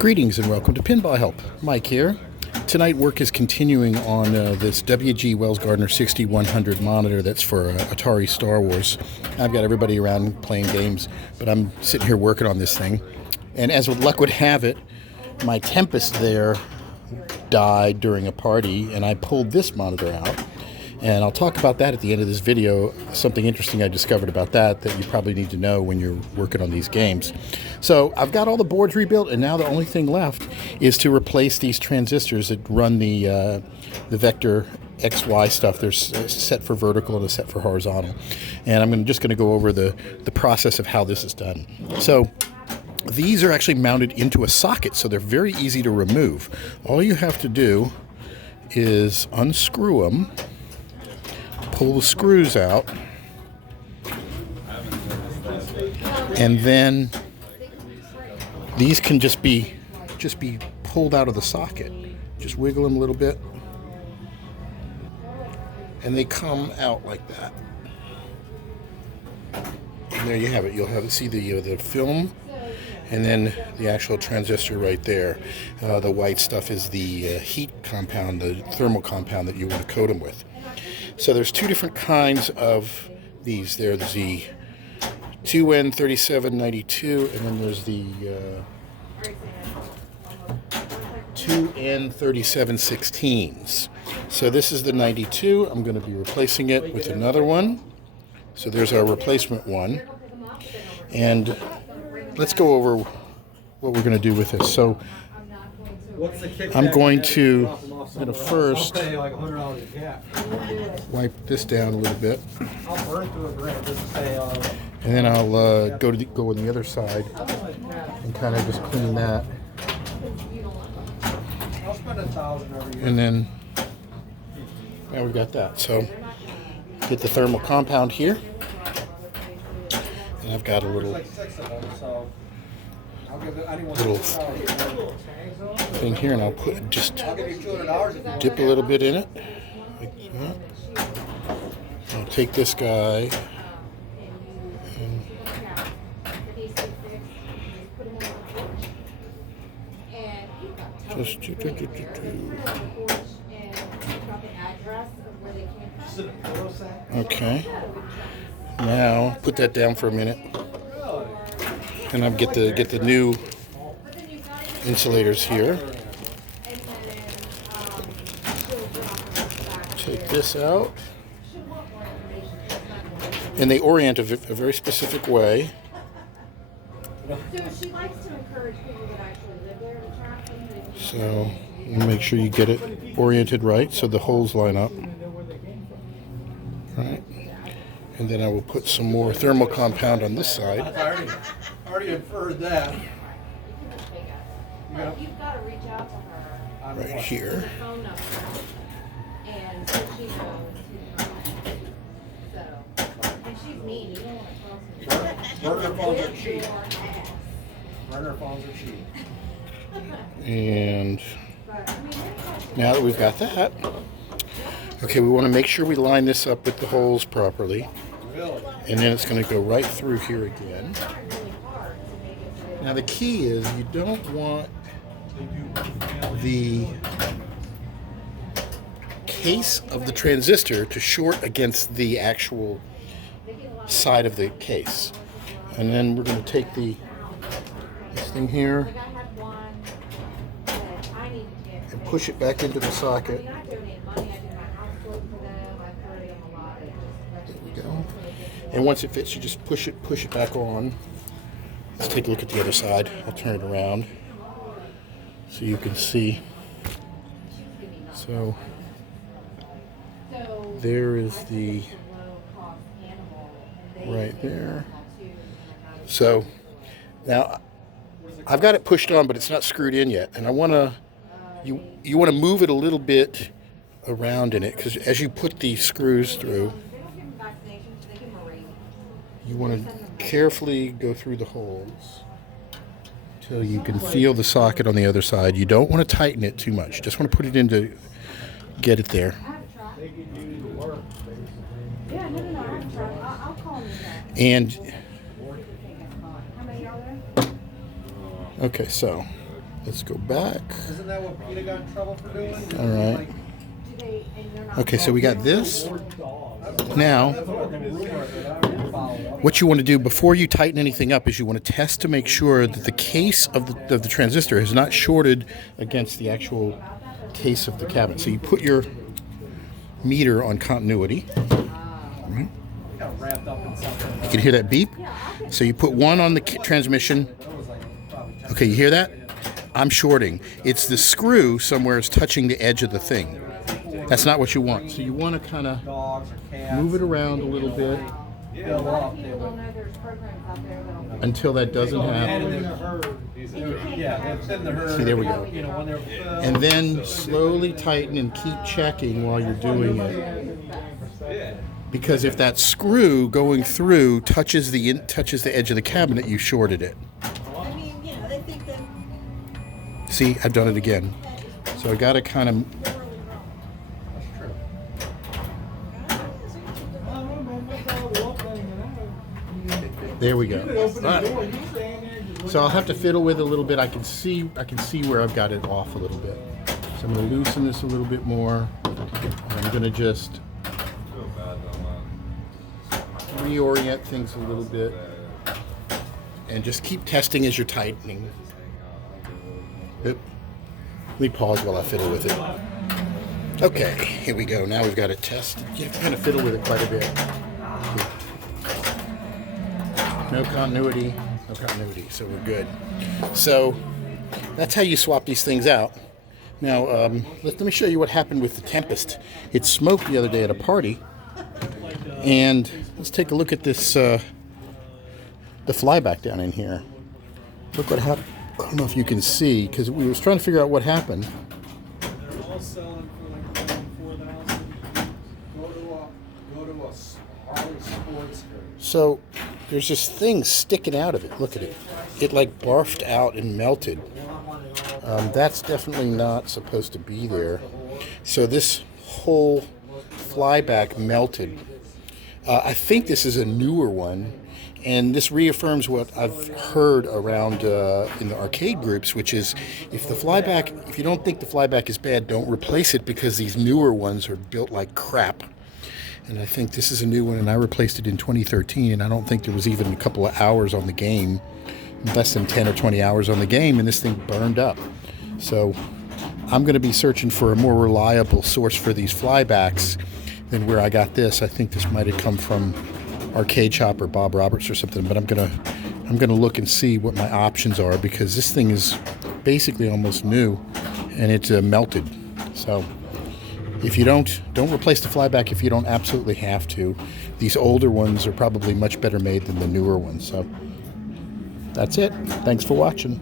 Greetings and welcome to Pinball Help. Mike here. Tonight work is continuing on this WG Wells-Gardner 6100 monitor that's for Atari Star Wars. I've got everybody around playing games, but I'm sitting here working on this thing. And as luck would have it, my Tempest there died during a party, and I pulled this monitor out. And I'll talk about that at the end of this video, something interesting I discovered about that you probably need to know when you're working on these games. So I've got all the boards rebuilt, and now the only thing left is to replace these transistors that run the vector XY stuff. There's a set for vertical and a set for horizontal. And I'm just going to go over the process of how this is done. So these are actually mounted into a socket, so they're very easy to remove. All you have to do is unscrew them, pull the screws out, and then these can just be pulled out of the socket. Just wiggle them a little bit, and they come out like that. And there you have it. You'll see the film, and then the actual transistor right there. The white stuff is the heat compound, the thermal compound that you want to coat them with. So there's two different kinds of these. There's the 2N3792, and then there's the 2N3716s. So this is the 92. I'm going to be replacing it with another one. So there's our replacement one. And let's go over what we're going to do with this. So I'm going to first wipe this down a little bit, and then I'll go on the other side and kind of just clean that, and then now we've got that. So get the thermal compound here, and I've got a little thing here, and I'll just dip a little bit in it like that. I'll take this guy and just okay. Now put that down for a minute, and I'll get the new insulators here. Take this out, and they orient a very specific way. So you make sure you get it oriented right so the holes line up. Right. And then I will put some more thermal compound on this side. I already inferred that. You've got to reach out to her. Right here. Phone number. And so she knows who's so, and she's mean. You don't want to close her. Burner phones are cheap. Burner phones are cheap. And now that we've got that, okay, we want to make sure we line this up with the holes properly. And then it's going to go right through here again. Now the key is you don't want the case of the transistor to short against the actual side of the case. And then we're going to take this thing here and push it back into the socket. There we go. And once it fits, you just push it back on. Let's take a look at the other side. I'll turn it around so you can see. So there is the right there. So now I've got it pushed on, but it's not screwed in yet. And I want to, you want to move it a little bit around in it, because as you put the screws through, you want to carefully go through the holes until you can feel the socket on the other side. You don't want to tighten it too much. Just want to put it in to get it there. And okay, so Let's go back. Isn't that what Peter got in trouble for doing? All right. Do they, and they're not. Okay, so we got this. Now, what you want to do before you tighten anything up is you want to test to make sure that the case of the transistor is not shorted against the actual case of the cabinet. So you put your meter on continuity. Right. You can hear that beep. So you put one on the transmission. Okay, you hear that? I'm shorting. It's the screw somewhere is touching the edge of the thing. That's not what you want. So you want to kind of move it around a little bit until that doesn't happen. See, there we go. And then slowly tighten and keep checking while you're doing it. Because if that screw going through touches the edge of the cabinet, you shorted it. See, I've done it again. So I got to kind of. There we go. Right. So I'll have to fiddle with it a little bit. I can see where I've got it off a little bit. So I'm going to loosen this a little bit more. And I'm going to just reorient things a little bit. And just keep testing as you're tightening. Yep. Let me pause while I fiddle with it. Okay, here we go. Now we've got it tested. You have to kind of fiddle with it quite a bit. No continuity, so we're good. So that's how you swap these things out. Now, let me show you what happened with the Tempest. It smoked the other day at a party. And let's take a look at this, the flyback down in here. Look what happened. I don't know if you can see, because we was trying to figure out what happened. They're all selling for like $4,000. Go to a Harley Sports. So there's this thing sticking out of it. Look at it. It like barfed out and melted. That's definitely not supposed to be there. So this whole flyback melted. I think this is a newer one. And this reaffirms what I've heard around in the arcade groups, which is if you don't think the flyback is bad, don't replace it because these newer ones are built like crap. And I think this is a new one, and I replaced it in 2013, and I don't think there was even a couple of hours on the game, less than 10 or 20 hours on the game, and this thing burned up. So I'm going to be searching for a more reliable source for these flybacks than where I got this. I think this might have come from ArcadeShop or Bob Roberts or something, but I'm gonna look and see what my options are because this thing is basically almost new and it's melted. So if you don't replace the flyback if you don't absolutely have to. These older ones are probably much better made than the newer ones. So that's it. Thanks for watching.